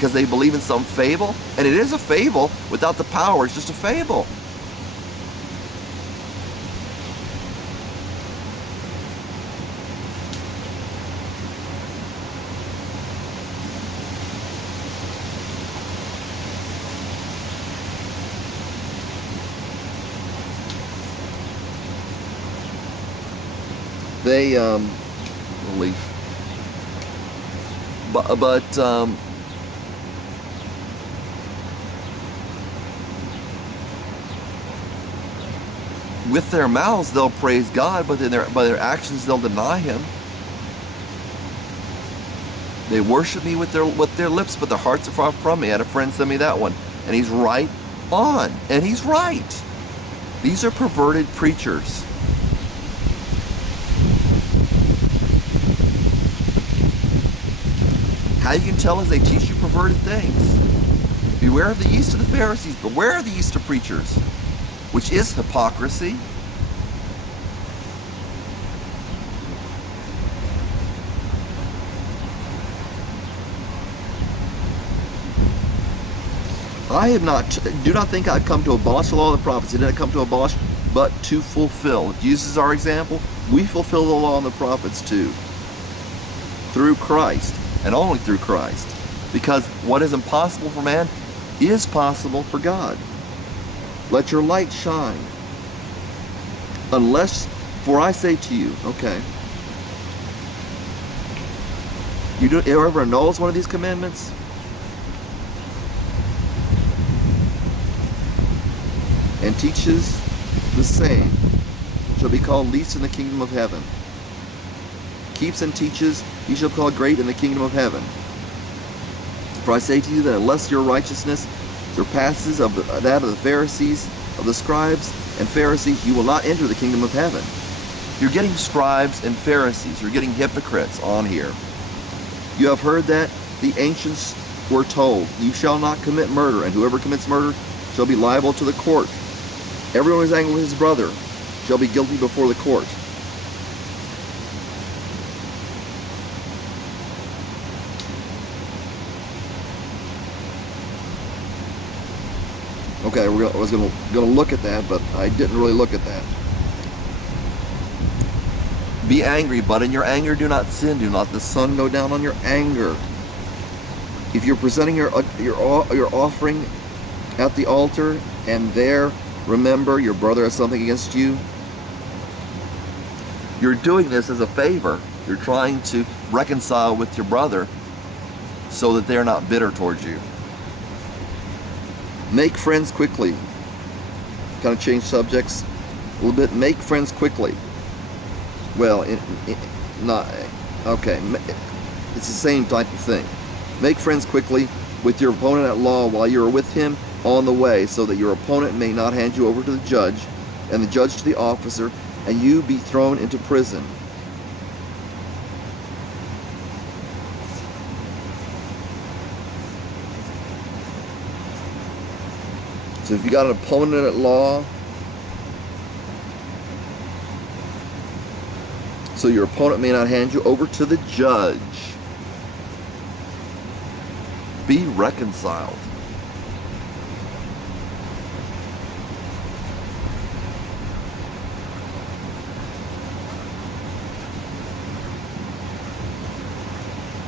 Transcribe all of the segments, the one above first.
because they believe in some fable. And it is a fable. Without the power, it's just a fable. They believe, but with their mouths they'll praise God, but by their actions they'll deny Him. They worship me with their lips, but their hearts are far from me. I had a friend send me that one, and he's right on, and he's right. These are perverted preachers. How you can tell is they teach you perverted things. Beware of the yeast of the Pharisees. Beware of the yeast of preachers, which is hypocrisy. Do not think I've come to abolish the law of the prophets. I did not come to abolish, but to fulfill. Jesus is our example. We fulfill the law and the prophets too, through Christ. And only through Christ. Because what is impossible for man is possible for God. Let your light shine. For I say to you, okay. Whoever annuls one of these commandments and teaches the same shall be called least in the kingdom of heaven. Keeps and teaches, he shall be called great in the kingdom of heaven. For I say to you that unless your righteousness surpasses that of the Pharisees, of the scribes and Pharisees, you will not enter the kingdom of heaven. You're getting scribes and Pharisees. You're getting hypocrites on here. You have heard that the ancients were told, you shall not commit murder, and whoever commits murder shall be liable to the court. Everyone who is angry with his brother shall be guilty before the court. Okay, I was going to look at that, but I didn't really look at that. Be angry, but in your anger do not sin. Do not the sun go down on your anger. If you're presenting your offering at the altar, and there remember your brother has something against you, you're doing this as a favor. You're trying to reconcile with your brother so that they're not bitter towards you. Make friends quickly. Kind of change subjects a little bit. Make friends quickly. Well, not okay. It's the same type of thing. Make friends quickly with your opponent at law while you are with him on the way, so that your opponent may not hand you over to the judge, and the judge to the officer, and you be thrown into prison. So if you got an opponent at law, so your opponent may not hand you over to the judge. Be reconciled.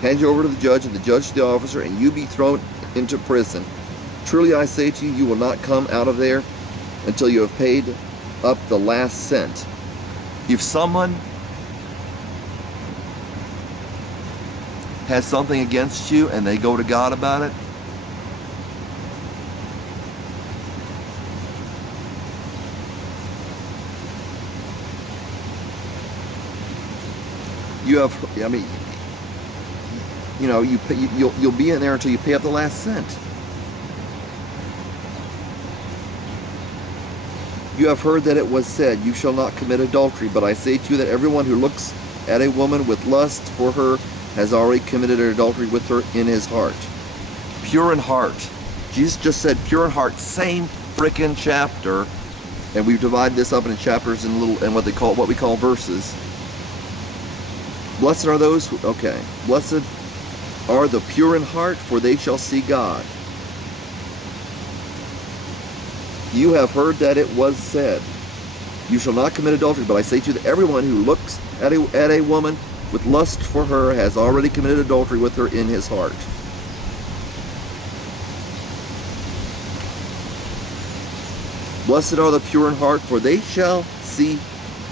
Hand you over to the judge, and the judge to the officer, and you be thrown into prison. Truly I say to you, you will not come out of there until you have paid up the last cent. If someone has something against you and they go to God about it, you'll be in there until you pay up the last cent. You have heard that it was said, you shall not commit adultery, but I say to you that everyone who looks at a woman with lust for her has already committed adultery with her in his heart. Pure in heart. Jesus just said pure in heart, same frickin' chapter, and we've divided this up into chapters and what we call verses. Blessed are those who, blessed are the pure in heart, for they shall see God. You have heard that it was said, you shall not commit adultery. But I say to you that everyone who looks at a woman with lust for her has already committed adultery with her in his heart. Blessed are the pure in heart, for they shall see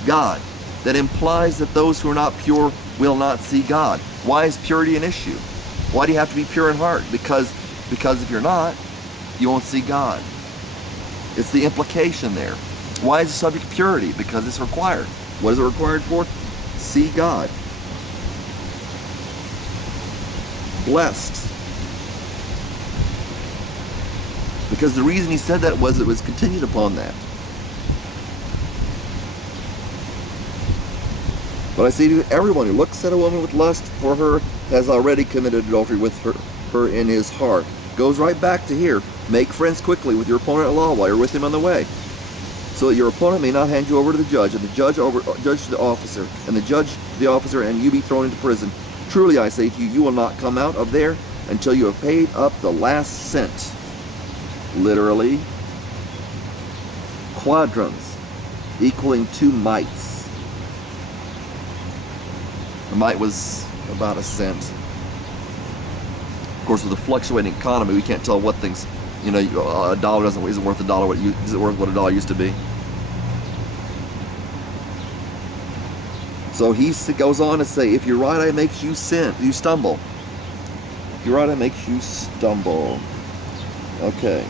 God. That implies that those who are not pure will not see God. Why is purity an issue? Why do you have to be pure in heart? Because if you're not, you won't see God. It's the implication there. Why is the subject of purity? Because it's required. What is it required for? See God. Blessed. Because the reason he said that was it was contingent upon that. But I say to you, everyone who looks at a woman with lust for her has already committed adultery with her in his heart. Goes right back to here. Make friends quickly with your opponent at law while you're with him on the way, so that your opponent may not hand you over to the judge, and the judge to the officer, and the judge to the officer, and you be thrown into prison. Truly I say to you, you will not come out of there until you have paid up the last cent. Literally, quadrans, equaling 2 mites. A mite was about a cent. Of course, with the fluctuating economy, we can't tell what things, a dollar isn't worth a dollar. Is it worth what a dollar used to be? So he goes on to say, if your right eye makes you stumble. If your right eye makes you stumble. Okay.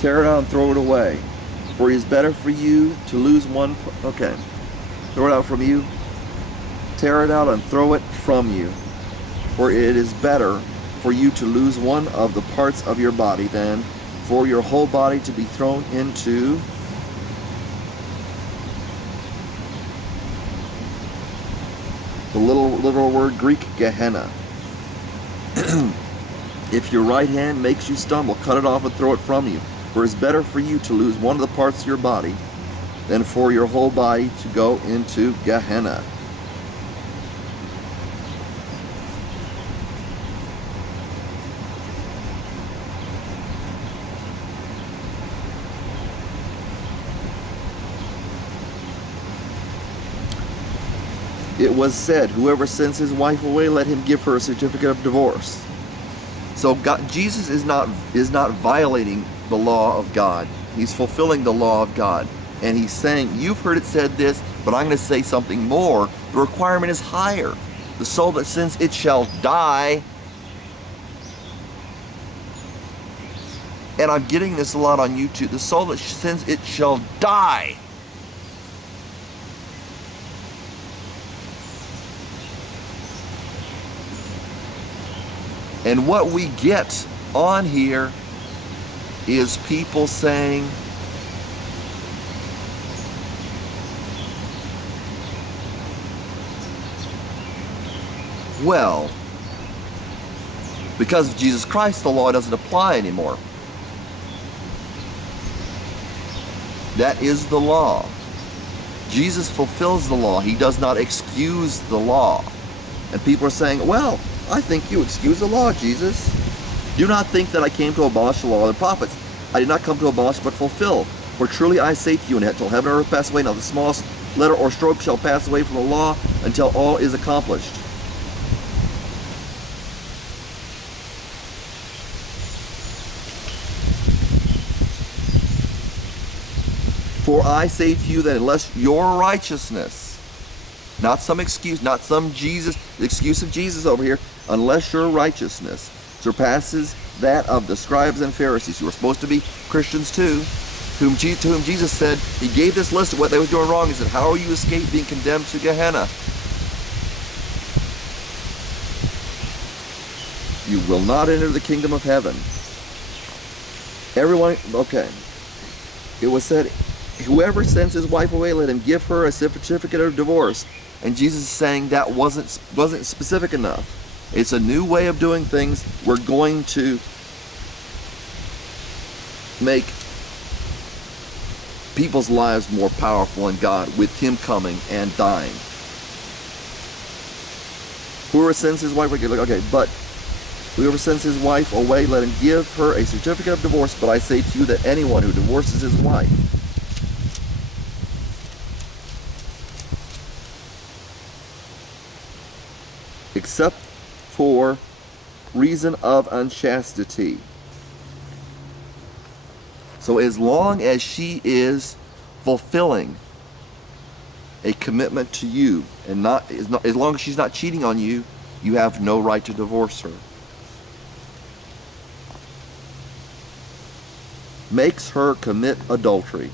Tear it out and throw it away. For it is better for you to lose one. Okay. Throw it out from you. Tear it out and throw it from you. For it is better for you to lose one of the parts of your body than for your whole body to be thrown into the literal word Greek Gehenna. If your right hand makes you stumble, cut it off and throw it from you. For it is better for you to lose one of the parts of your body than for your whole body to go into Gehenna. It was said, whoever sends his wife away, let him give her a certificate of divorce. So Jesus is not violating the law of God. He's fulfilling the law of God. And he's saying, you've heard it said this, but I'm going to say something more. The requirement is higher. The soul that sins, it shall die. And I'm getting this a lot on YouTube. The soul that sins, it shall die. And what we get on here is people saying, well, because of Jesus Christ, the law doesn't apply anymore. That is the law. Jesus fulfills the law. He does not excuse the law. And people are saying, well, I think you excuse the law, Jesus. Do not think that I came to abolish the law of the prophets. I did not come to abolish, but fulfill. For truly I say to you, until heaven and earth pass away, not the smallest letter or stroke shall pass away from the law until all is accomplished. For I say to you that unless your righteousness, not some excuse, not some Jesus, the excuse of Jesus over here, unless your righteousness surpasses that of the scribes and Pharisees, who are supposed to be Christians too, to whom Jesus said, he gave this list of what they were doing wrong. He said, how will you escape being condemned to Gehenna? You will not enter the kingdom of heaven. Everyone, okay. It was said, whoever sends his wife away, let him give her a certificate of divorce. And Jesus is saying that wasn't specific enough. It's a new way of doing things. We're going to make people's lives more powerful in God with him coming and dying. Whoever sends his wife, okay, but whoever sends his wife away, let him give her a certificate of divorce. But I say to you that anyone who divorces his wife except for reason of unchastity. So as long as she is fulfilling a commitment to you, and as long as she's not cheating on you, you have no right to divorce her. Makes her commit adultery.